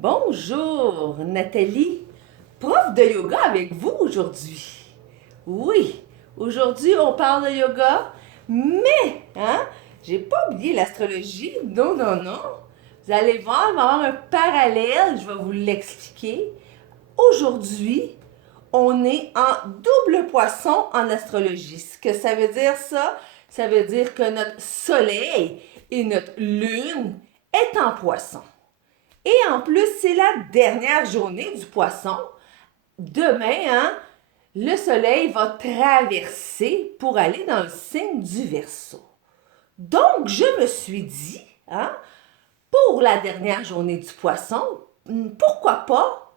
Bonjour, Nathalie, prof de yoga avec vous aujourd'hui. Oui, aujourd'hui on parle de yoga, mais, j'ai pas oublié l'astrologie, non, non, non. Vous allez voir, il va y avoir un parallèle, je vais vous l'expliquer. Aujourd'hui, on est en double poisson en astrologie. Ce que ça veut dire ça, ça veut dire que notre soleil et notre lune est en poisson. Et en plus, c'est la dernière journée du poisson. Demain, le soleil va traverser pour aller dans le signe du Verseau. Donc, je me suis dit, pour la dernière journée du poisson, pourquoi pas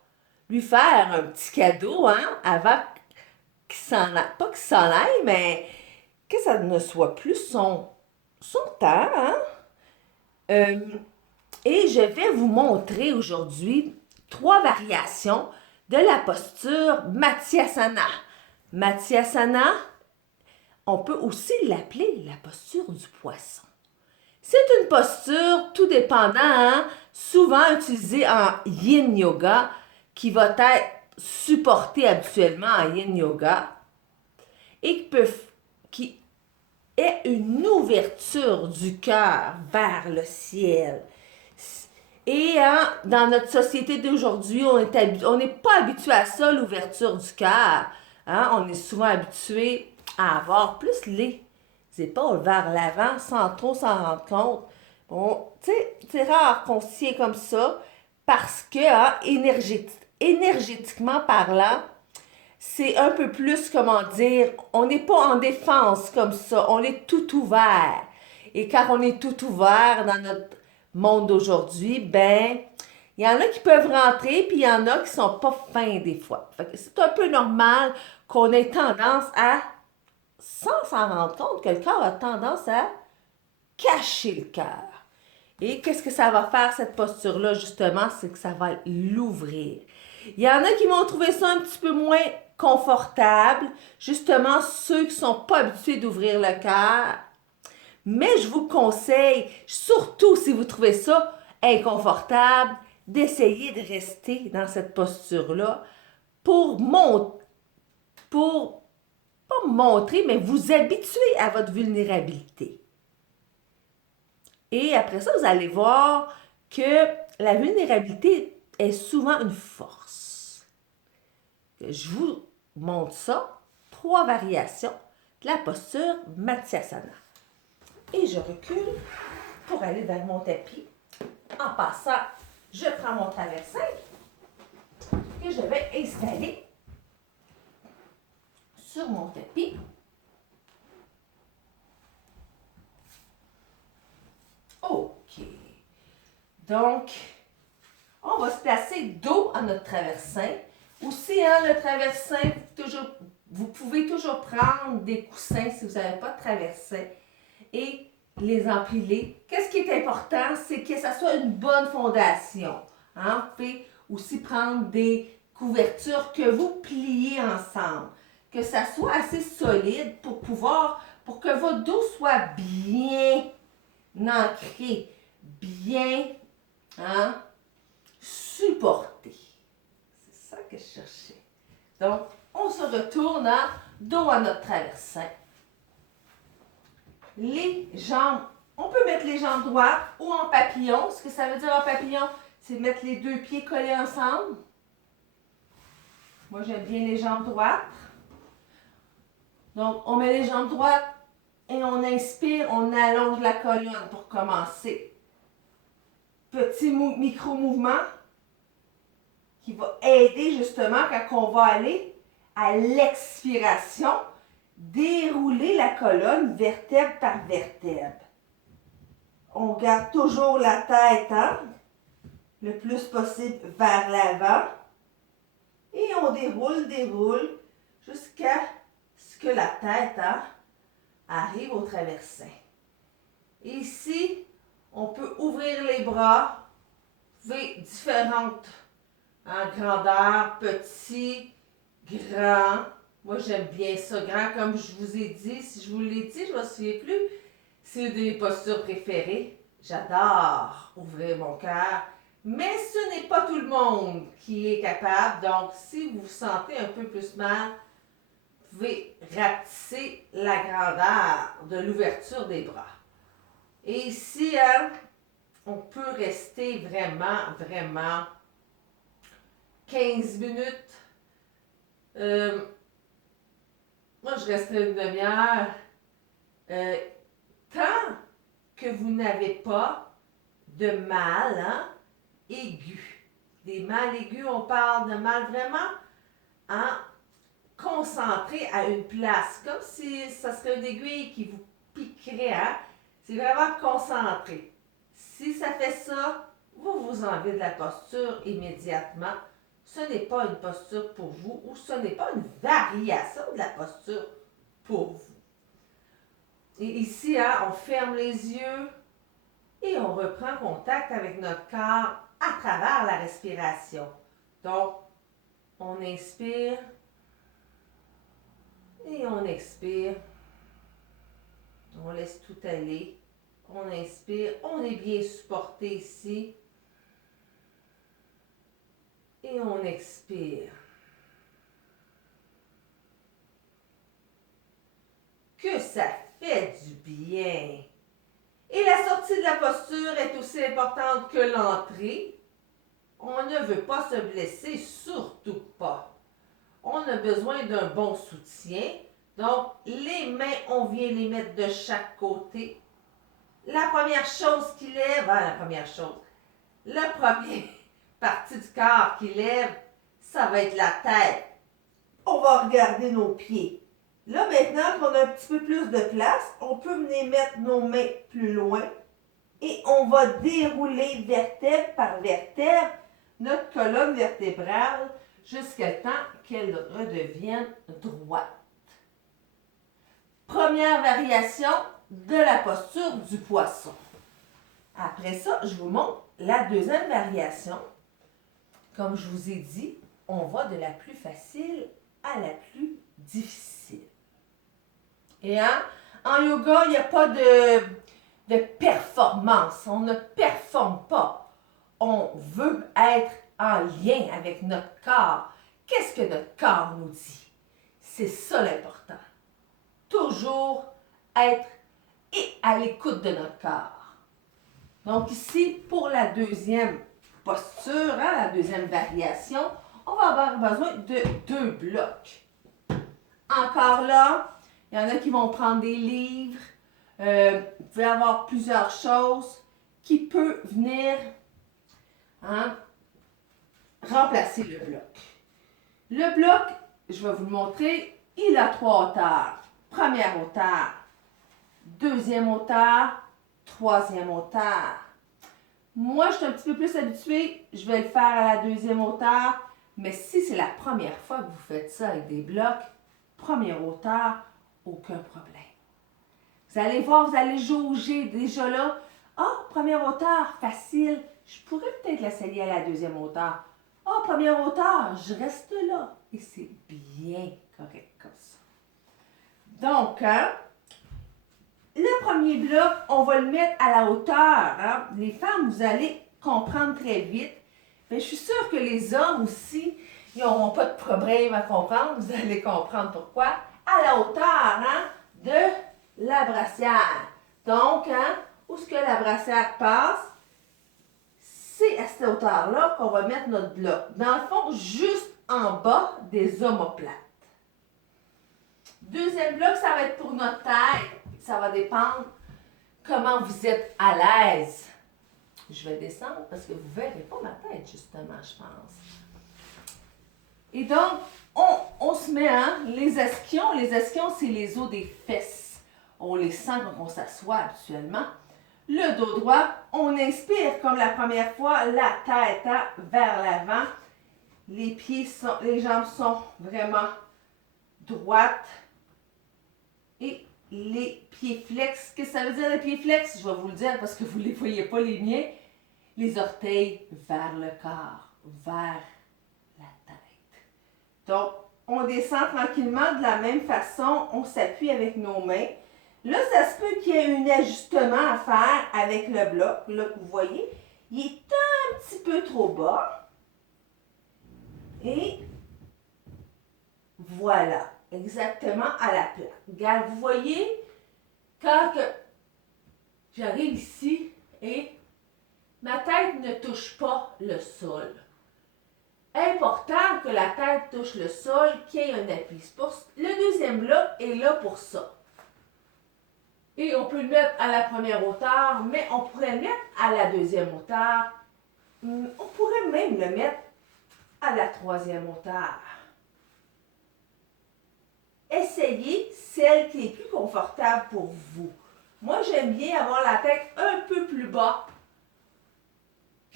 lui faire un petit cadeau, avant qu'il s'en aille, pas qu'il s'en aille, mais que ça ne soit plus son temps, Euh, et je vais vous montrer aujourd'hui 3 variations de la posture Matsyasana. Matsyasana, on peut aussi l'appeler la posture du poisson. C'est une posture tout dépendant, souvent utilisée en yin yoga, qui va être supportée habituellement en yin yoga et qui est une ouverture du cœur vers le ciel. Et dans notre société d'aujourd'hui, on n'est pas habitué à ça, l'ouverture du cœur. On est souvent habitué à avoir plus les épaules vers l'avant sans trop s'en rendre compte. Bon, tu sais, c'est rare qu'on s'y est comme ça parce que énergétiquement parlant, c'est un peu plus, comment dire, on n'est pas en défense comme ça, on est tout ouvert. Et quand on est tout ouvert dans notre monde d'aujourd'hui, ben, il y en a qui peuvent rentrer, puis il y en a qui sont pas fins des fois. Fait que c'est un peu normal qu'on ait tendance à, sans s'en rendre compte, que le corps a tendance à cacher le cœur. Et qu'est-ce que ça va faire, cette posture-là, justement, c'est que ça va l'ouvrir. Il y en a qui vont trouver ça un petit peu moins confortable, justement ceux qui ne sont pas habitués d'ouvrir le cœur. Mais je vous conseille, surtout si vous trouvez ça inconfortable, d'essayer de rester dans cette posture-là pour pas montrer, mais vous habituer à votre vulnérabilité. Et après ça, vous allez voir que la vulnérabilité est souvent une force. Je vous montre ça, 3 variations de la posture Matsyasana. Et je recule pour aller vers mon tapis. En passant, je prends mon traversin que je vais installer sur mon tapis. OK. Donc, on va se placer dos à notre traversin. Aussi, le traversin, vous pouvez toujours prendre des coussins si vous n'avez pas de traversin et les empiler. Qu'est-ce qui est important, c'est que ça soit une bonne fondation. Vous pouvez aussi prendre des couvertures que vous pliez ensemble. Que ça soit assez solide pour que votre dos soit bien ancré, bien supporté. C'est ça que je cherchais. Donc, on se retourne dos à notre traversin. Les jambes, on peut mettre les jambes droites ou en papillon. Ce que ça veut dire en papillon, c'est mettre les 2 pieds collés ensemble. Moi, j'aime bien les jambes droites. Donc, on met les jambes droites et on inspire, on allonge la colonne pour commencer. Petit micro-mouvement qui va aider justement quand on va aller à l'expiration, dérouler la colonne vertèbre par vertèbre. On garde toujours la tête le plus possible vers l'avant et on déroule jusqu'à ce que la tête arrive au traversin. Ici, on peut ouvrir les bras, vous pouvez différentes grandeur, petit, grand. Moi, j'aime bien ça, grand, comme je vous ai dit. Si je vous l'ai dit, je ne me souviens plus. C'est une des postures préférées. J'adore ouvrir mon cœur Mais ce n'est pas tout le monde qui est capable. Donc, si vous vous sentez un peu plus mal, vous pouvez rapetisser la grandeur de l'ouverture des bras. Et ici, on peut rester vraiment 15 minutes. Moi, je resterai une demi-heure. Tant que vous n'avez pas de mal aigu. Des mal aigus, on parle de mal vraiment concentré à une place, comme si ça serait une aiguille qui vous piquerait. C'est vraiment concentré. Si ça fait ça, vous vous enlevez de la posture immédiatement. Ce n'est pas une posture pour vous ou ce n'est pas une variation de la posture pour vous. Et ici, on ferme les yeux et on reprend contact avec notre corps à travers la respiration. Donc, on inspire et on expire. On laisse tout aller. On inspire. On est bien supporté ici. Et on expire. Que ça fait du bien. Et la sortie de la posture est aussi importante que l'entrée. On ne veut pas se blesser, surtout pas. On a besoin d'un bon soutien. Donc, les mains, on vient les mettre de chaque côté. La première chose qui lève, la première partie du corps qui lève, ça va être la tête. On va regarder nos pieds. Là, maintenant qu'on a un petit peu plus de place, on peut venir mettre nos mains plus loin et on va dérouler vertèbre par vertèbre notre colonne vertébrale jusqu'à temps qu'elle redevienne droite. Première variation de la posture du poisson. Après ça, je vous montre la deuxième variation. Comme je vous ai dit, on va de la plus facile à la plus difficile. Et en yoga, il n'y a pas de performance. On ne performe pas. On veut être en lien avec notre corps. Qu'est-ce que notre corps nous dit? C'est ça l'important. Toujours être à l'écoute de notre corps. Donc ici, pour la deuxième posture, la deuxième variation, on va avoir besoin de 2 blocs. Encore là, il y en a qui vont prendre des livres. Vous pouvez avoir plusieurs choses qui peuvent venir remplacer le bloc. Le bloc, je vais vous le montrer, il a 3 hauteurs. Première hauteur, deuxième hauteur, troisième hauteur. Moi, je suis un petit peu plus habituée, je vais le faire à la deuxième hauteur, mais si c'est la première fois que vous faites ça avec des blocs, première hauteur, aucun problème. Vous allez voir, vous allez jauger déjà là. Première hauteur, facile. Je pourrais peut-être l'essayer à la deuxième hauteur. Première hauteur, je reste là. Et c'est bien correct comme ça. Donc, le premier bloc, on va le mettre à la hauteur. Les femmes, vous allez comprendre très vite. Mais je suis sûre que les hommes aussi, ils n'auront pas de problème à comprendre. Vous allez comprendre pourquoi. À la hauteur de la brassière. Donc, où est-ce que la brassière passe? C'est à cette hauteur-là qu'on va mettre notre bloc. Dans le fond, juste en bas des omoplates. Deuxième bloc, ça va être pour notre tête. Ça va dépendre comment vous êtes à l'aise. Je vais descendre parce que vous ne verrez pas ma tête, justement, je pense. Et donc, on se met, les ischions. Les ischions, c'est les os des fesses. On les sent quand on s'assoit habituellement. Le dos droit, on inspire comme la première fois, la tête vers l'avant. Les jambes sont vraiment droites. Et les pieds flex. Qu'est-ce que ça veut dire les pieds flex? Je vais vous le dire parce que vous ne les voyez pas les miens. Les orteils vers le corps, vers la tête. Donc, on descend tranquillement de la même façon. On s'appuie avec nos mains. Là, ça se peut qu'il y ait un ajustement à faire avec le bloc. Là, vous voyez, il est un un petit peu trop bas. Et voilà, exactement à la place. Regarde, vous voyez, quand j'arrive ici et ma tête ne touche pas le sol. Important que la tête touche le sol, qu'il y ait un appui. Le deuxième bloc est là pour ça. Et on peut le mettre à la première hauteur, mais on pourrait le mettre à la deuxième hauteur. On pourrait même le mettre à la troisième hauteur. Essayez celle qui est plus confortable pour vous. Moi, j'aime bien avoir la tête un peu plus bas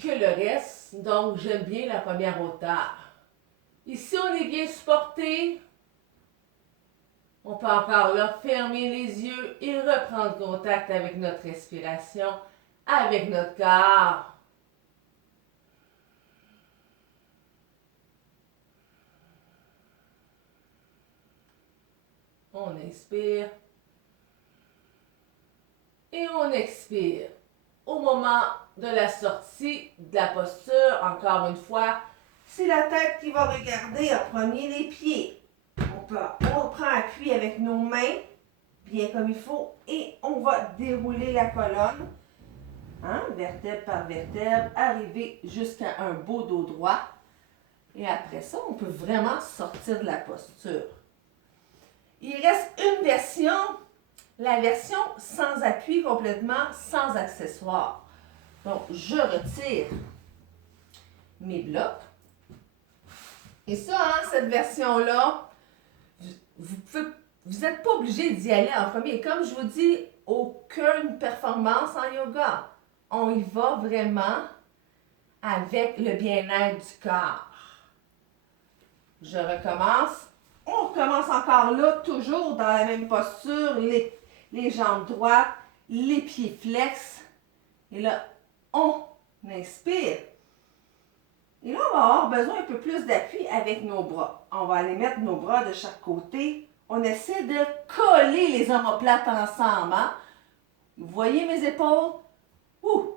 que le reste, donc j'aime bien la première hauteur. Ici, on est bien supporté. On peut encore là fermer les yeux et reprendre contact avec notre respiration, avec notre corps. On inspire et on expire. Au moment de la sortie de la posture, encore une fois, c'est la tête qui va regarder en premier les pieds. On prend appui avec nos mains, bien comme il faut, et on va dérouler la colonne, vertèbre par vertèbre, arriver jusqu'à un beau dos droit. Et après ça, on peut vraiment sortir de la posture. Il reste une version, la version sans appui complètement, sans accessoires. Donc, je retire mes blocs. Et ça, cette version-là, vous n'êtes pas obligé d'y aller en premier. Comme je vous dis, aucune performance en yoga. On y va vraiment avec le bien-être du corps. Je recommence. On recommence encore là, toujours dans la même posture, les jambes droites, les pieds flex. Et là, on inspire. Et là, on va avoir besoin un peu plus d'appui avec nos bras. On va aller mettre nos bras de chaque côté. On essaie de coller les omoplates ensemble. Vous voyez mes épaules? Ouh!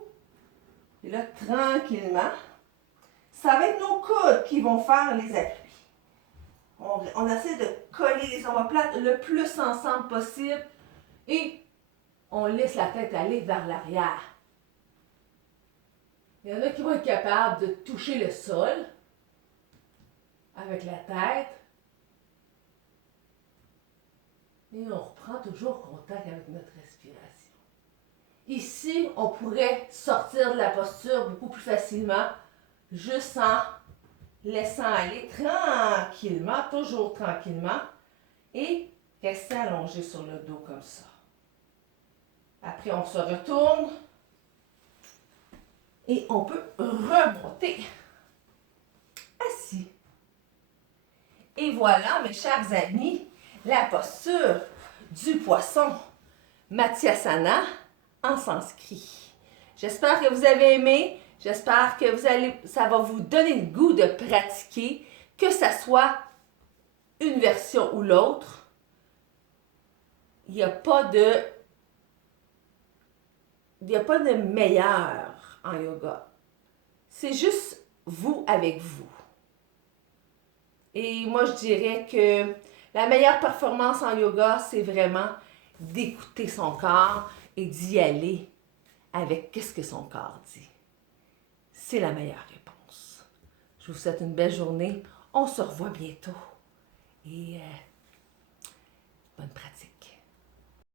Et là, tranquillement, ça va être nos coudes qui vont faire les appuis. On essaie de coller les omoplates le plus ensemble possible et on laisse la tête aller vers l'arrière. Il y en a qui vont être capables de toucher le sol avec la tête. Et on reprend toujours contact avec notre respiration. Ici, on pourrait sortir de la posture beaucoup plus facilement, juste en laissant aller tranquillement, toujours tranquillement, et rester allongé sur le dos comme ça. Après, on se retourne et on peut remonter assis. Et voilà, mes chers amis, la posture du poisson Matsyasana en sanskrit. J'espère que vous avez aimé. J'espère que ça va vous donner le goût de pratiquer, que ça soit une version ou l'autre. Il n'y a pas de meilleur en yoga. C'est juste vous avec vous. Et moi, je dirais que la meilleure performance en yoga, c'est vraiment d'écouter son corps et d'y aller avec qu'est-ce que son corps dit. C'est la meilleure réponse. Je vous souhaite une belle journée. On se revoit bientôt. Et